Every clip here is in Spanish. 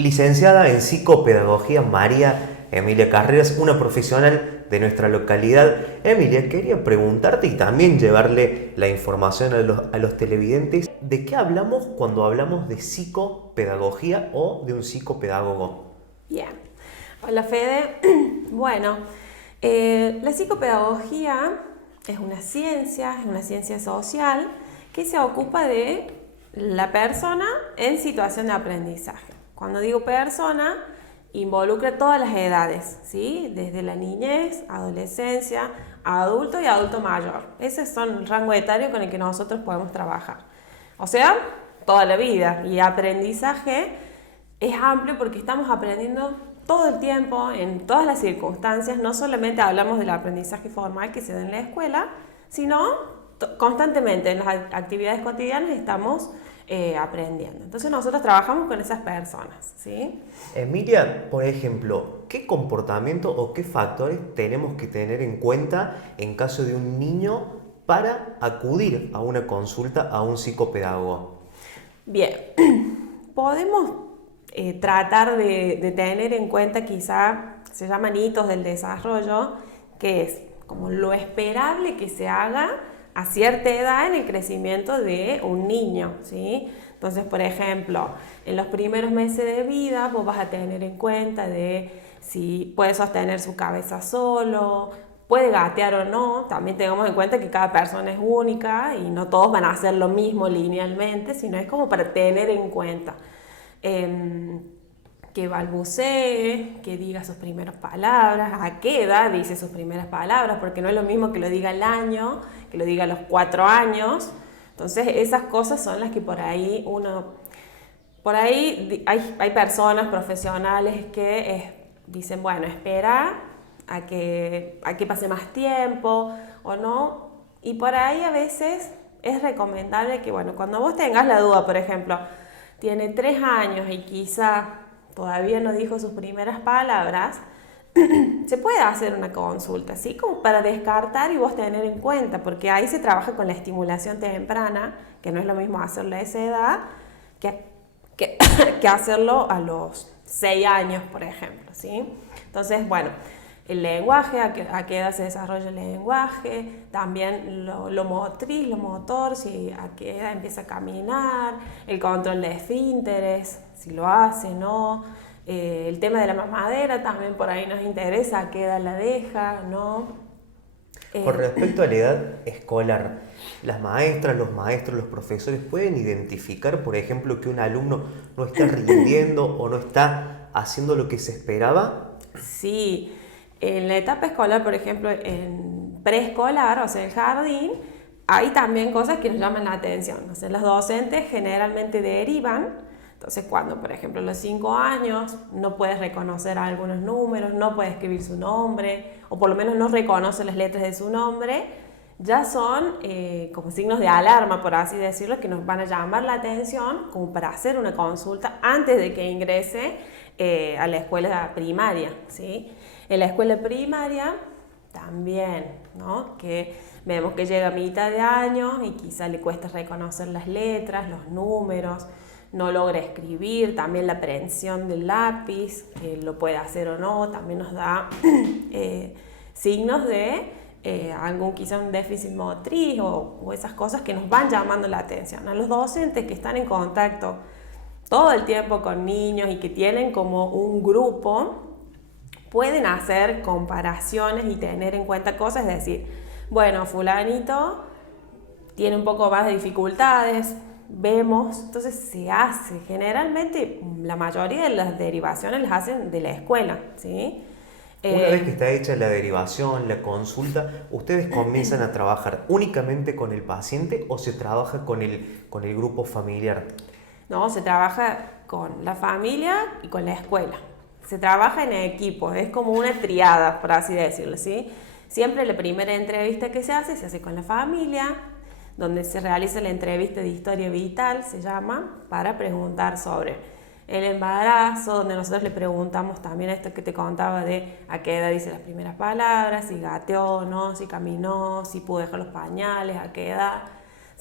Licenciada en Psicopedagogía María Emilia Carreras, una profesional de nuestra localidad. Emilia, quería preguntarte y también llevarle la información a los televidentes. ¿De qué hablamos cuando hablamos de psicopedagogía o de un psicopedagogo? Bien. Hola Fede. Bueno, la psicopedagogía es una ciencia social que se ocupa de la persona en situación de aprendizaje. Cuando digo persona, involucra todas las edades, ¿sí? Desde la niñez, adolescencia, adulto y adulto mayor. Ese son el rango etario con el que nosotros podemos trabajar. O sea, toda la vida. Y aprendizaje es amplio porque estamos aprendiendo todo el tiempo, en todas las circunstancias. No solamente hablamos del aprendizaje formal que se da en la escuela, sino constantemente en las actividades cotidianas estamos aprendiendo. Entonces nosotros trabajamos con esas personas, ¿sí? Emilia, por ejemplo, ¿qué comportamiento o qué factores tenemos que tener en cuenta en caso de un niño para acudir a una consulta a un psicopedagogo? Bien, podemos tratar de tener en cuenta, quizá se llaman hitos del desarrollo, que es como lo esperable que se haga a cierta edad en el crecimiento de un niño, ¿sí? Entonces, por ejemplo, en los primeros meses de vida vos vas a tener en cuenta de si puede sostener su cabeza solo, puede gatear o no. También tengamos en cuenta que cada persona es única y no todos van a hacer lo mismo linealmente, sino es como para tener en cuenta. Que balbucee, que diga sus primeras palabras, a qué edad dice sus primeras palabras, porque no es lo mismo que lo diga al año, que lo diga a los 4 años. Entonces esas cosas son las que por ahí hay personas profesionales que dicen, bueno, espera a que pase más tiempo o no. Y por ahí a veces es recomendable que, bueno, cuando vos tengas la duda, por ejemplo, tiene 3 años y quizá todavía no dijo sus primeras palabras, se puede hacer una consulta, ¿sí? Como para descartar y vos tener en cuenta, porque ahí se trabaja con la estimulación temprana, que no es lo mismo hacerlo a esa edad que, que, que hacerlo a los 6 años, por ejemplo, ¿sí? Entonces, bueno, el lenguaje, a qué edad se desarrolla el lenguaje, también lo motriz, lo motor, si a qué edad empieza a caminar, el control de esfínteres, si lo hace, no. El tema de la mamadera también por ahí nos interesa, a qué edad la deja, ¿no? Con respecto a la edad escolar, las maestras, los maestros, los profesores pueden identificar, por ejemplo, que un alumno no está rindiendo o no está haciendo lo que se esperaba. Sí, en la etapa escolar, por ejemplo, en preescolar, o sea, el jardín, hay también cosas que nos llaman la atención. O sea, los docentes generalmente derivan. Entonces, cuando, por ejemplo, a los 5 años no puedes reconocer algunos números, no puede escribir su nombre, o por lo menos no reconoce las letras de su nombre, ya son como signos de alarma, por así decirlo, que nos van a llamar la atención como para hacer una consulta antes de que ingrese a la escuela primaria, ¿sí? En la escuela primaria también, ¿no? Que vemos que llega a mitad de año y quizá le cuesta reconocer las letras, los números, no logra escribir, también la aprehensión del lápiz, que lo puede hacer o no, también nos da signos de quizá un déficit motriz o esas cosas que nos van llamando la atención. A los docentes que están en contacto todo el tiempo con niños y que tienen como un grupo, pueden hacer comparaciones y tener en cuenta cosas, es decir, bueno, fulanito tiene un poco más de dificultades, vemos, entonces se hace. Generalmente la mayoría de las derivaciones las hacen de la escuela, ¿sí? Una vez que está hecha la derivación, la consulta, ¿ustedes comienzan a trabajar únicamente con el paciente o se trabaja con el grupo familiar? No, se trabaja con la familia y con la escuela. Se trabaja en equipo, es como una triada, por así decirlo, ¿sí? Siempre la primera entrevista que se hace con la familia, donde se realiza la entrevista de historia vital, se llama, para preguntar sobre el embarazo, donde nosotros le preguntamos también esto que te contaba de a qué edad dice las primeras palabras, si gateó o no, si caminó, si pudo dejar los pañales, a qué edad.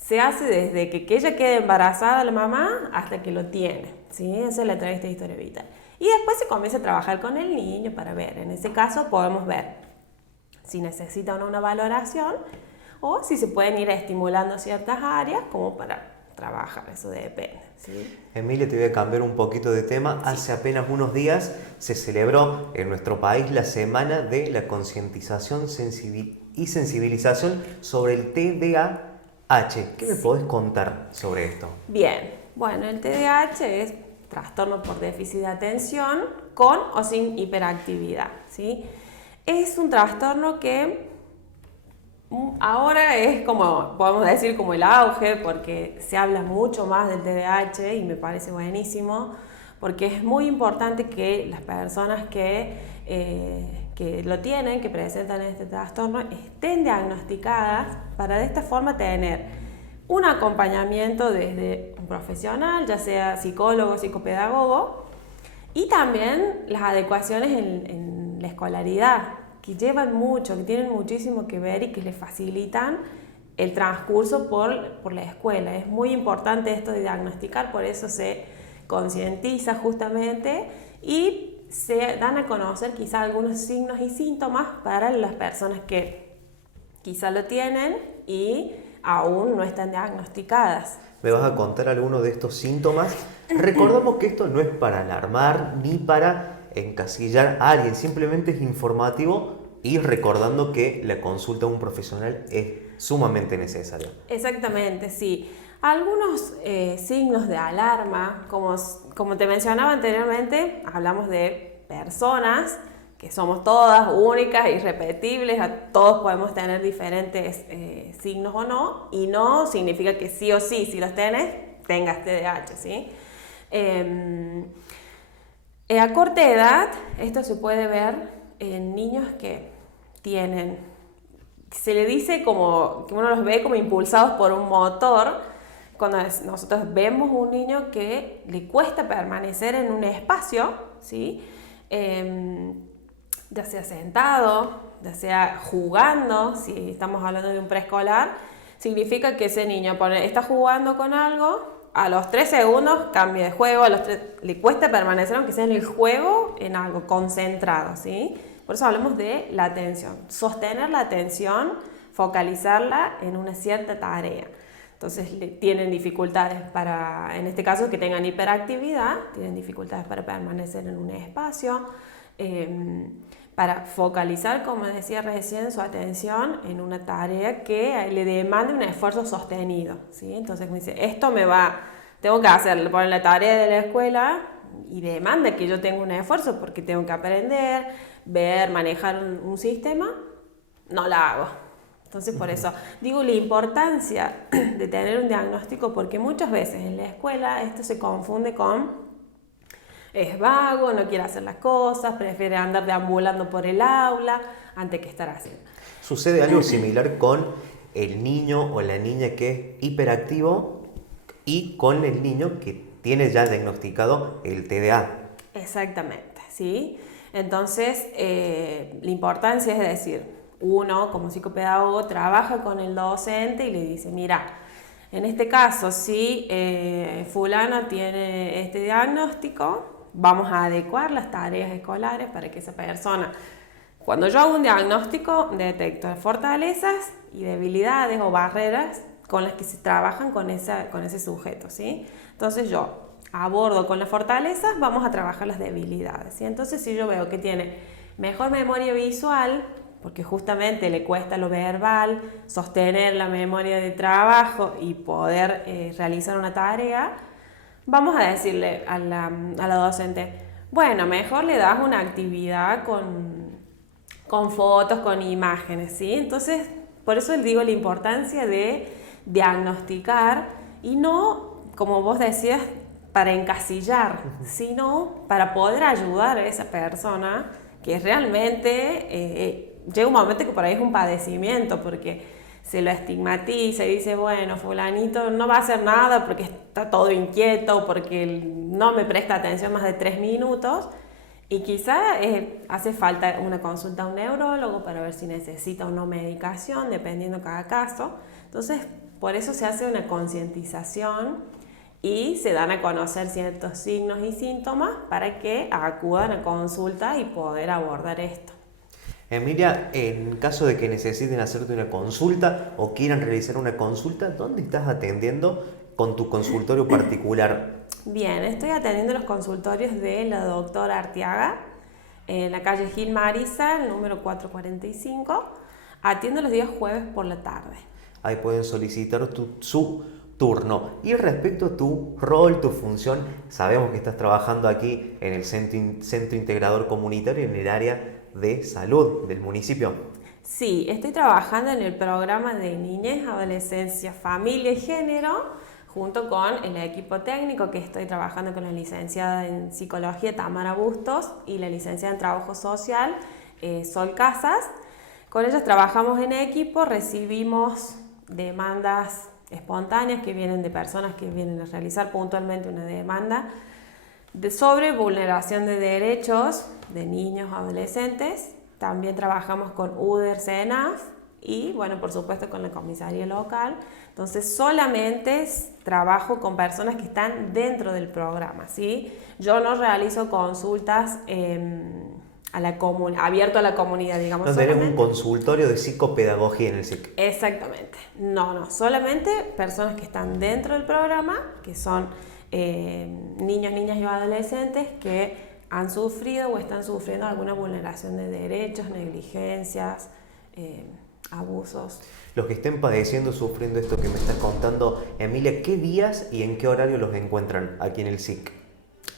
se hace desde que ella quede embarazada, la mamá, hasta que lo tiene, ¿sí? Esa es la entrevista de historia vital. Y después se comienza a trabajar con el niño para ver. En ese caso podemos ver si necesita o no una valoración o si se pueden ir estimulando ciertas áreas como para trabajar, eso depende, ¿sí? Emilia, te voy a cambiar un poquito de tema. Sí. Hace apenas unos días se celebró en nuestro país la Semana de la Concientización y Sensibilización sobre el TDAH. ¿Qué me podés contar sobre esto? Bien, bueno, el TDAH es trastorno por déficit de atención con o sin hiperactividad, ¿sí? Es un trastorno que ahora es como, podemos decir, como el auge, porque se habla mucho más del TDAH y me parece buenísimo, porque es muy importante que las personas que lo tienen, que presentan este trastorno, estén diagnosticadas para de esta forma tener un acompañamiento desde un profesional, ya sea psicólogo, psicopedagogo, y también las adecuaciones en la escolaridad, que llevan mucho, que tienen muchísimo que ver y que les facilitan el transcurso por la escuela. Es muy importante esto de diagnosticar, por eso se concientiza justamente y se dan a conocer quizá algunos signos y síntomas para las personas que quizá lo tienen y aún no están diagnosticadas. ¿Me vas a contar alguno de estos síntomas? Recordamos que esto no es para alarmar ni para encasillar a alguien, simplemente es informativo y recordando que la consulta a un profesional es sumamente necesaria. Exactamente, sí. Algunos signos de alarma, como te mencionaba anteriormente, hablamos de personas que somos todas únicas, irrepetibles, todos podemos tener diferentes signos o no, y no significa que sí o sí, si los tengas TDAH, ¿sí? A corta edad, esto se puede ver en niños que tienen, se le dice como, que uno los ve como impulsados por un motor, cuando nosotros vemos un niño que le cuesta permanecer en un espacio, ¿sí? Ya sea sentado, ya sea jugando, si estamos hablando de un preescolar, significa que ese niño está jugando con algo, a los 3 segundos cambia de juego, le cuesta permanecer aunque sea en el juego, en algo concentrado, ¿sí? Por eso hablamos de la atención, sostener la atención, focalizarla en una cierta tarea. Entonces tienen dificultades para, en este caso, que tengan hiperactividad, tienen dificultades para permanecer en un espacio, para focalizar, como decía recién, su atención en una tarea que le demande un esfuerzo sostenido, ¿sí? Entonces me dice, tengo que hacer, poner la tarea de la escuela y demanda que yo tenga un esfuerzo porque tengo que aprender, ver, manejar un sistema, no la hago. Entonces por eso digo la importancia de tener un diagnóstico, porque muchas veces en la escuela esto se confunde con es vago, no quiere hacer las cosas, prefiere andar deambulando por el aula antes que estar haciendo. ¿Sucede algo similar con el niño o la niña que es hiperactivo y con el niño que tiene ya diagnosticado el TDA? Exactamente, ¿sí? Entonces, la importancia es decir, uno como psicopedagogo trabaja con el docente y le dice, mira, en este caso, si fulano tiene este diagnóstico, vamos a adecuar las tareas escolares para que esa persona, cuando yo hago un diagnóstico, detecto fortalezas y debilidades o barreras con las que se trabajan con ese sujeto, ¿sí? Entonces yo abordo con las fortalezas, vamos a trabajar las debilidades, ¿sí? Entonces si yo veo que tiene mejor memoria visual, porque justamente le cuesta lo verbal, sostener la memoria de trabajo y poder realizar una tarea, vamos a decirle a la docente, bueno, mejor le das una actividad con fotos, con imágenes, ¿sí? Entonces, por eso les digo la importancia de diagnosticar y no, como vos decías, para encasillar, sino para poder ayudar a esa persona que realmente llega un momento que por ahí es un padecimiento, porque se lo estigmatiza y dice, bueno, fulanito no va a hacer nada porque está todo inquieto, porque no me presta atención más de 3 minutos, y quizá hace falta una consulta a un neurólogo para ver si necesita o no medicación, dependiendo cada caso. Entonces, Por eso se hace una concientización y se dan a conocer ciertos signos y síntomas para que acudan a consulta y poder abordar esto. Emilia, en caso de que necesiten hacerte una consulta o quieran realizar una consulta, ¿dónde estás atendiendo con tu consultorio particular? Bien, estoy atendiendo los consultorios de la doctora Arteaga en la calle Gil Marisa, el número 445. Atiendo los días jueves por la tarde. Ahí pueden solicitar su turno. Y respecto a tu rol, tu función, sabemos que estás trabajando aquí en el Centro Integrador Comunitario en el área de salud del municipio. Sí, estoy trabajando en el programa de niñez, adolescencia, familia y género, junto con el equipo técnico que estoy trabajando con la licenciada en psicología Tamara Bustos y la licenciada en trabajo social Sol Casas. Con ellos trabajamos en equipo, recibimos demandas espontáneas que vienen de personas que vienen a realizar puntualmente una demanda sobre vulneración de derechos de niños, adolescentes. También trabajamos con UDER, CENAF y, bueno, por supuesto con la comisaría local. Entonces, solamente trabajo con personas que están dentro del programa, ¿sí? Yo no realizo consultas abierto a la comunidad, digamos. No tenés un consultorio de psicopedagogía en el SIC. Exactamente. No, solamente personas que están dentro del programa, que son niños, niñas y adolescentes que han sufrido o están sufriendo alguna vulneración de derechos, negligencias, abusos. Los que estén padeciendo, sufriendo esto que me estás contando, Emilia, ¿qué días y en qué horario los encuentran aquí en el SIC?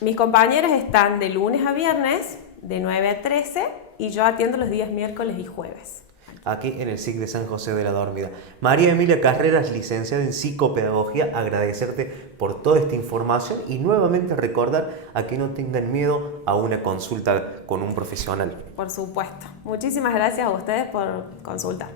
Mis compañeras están de lunes a viernes, de 9 a 13, y yo atiendo los días miércoles y jueves. Aquí en el SIC de San José de la Dormida. María Emilia Carreras, licenciada en psicopedagogía, agradecerte por toda esta información y nuevamente recordar a que no tengan miedo a una consulta con un profesional. Por supuesto. Muchísimas gracias a ustedes por consultar.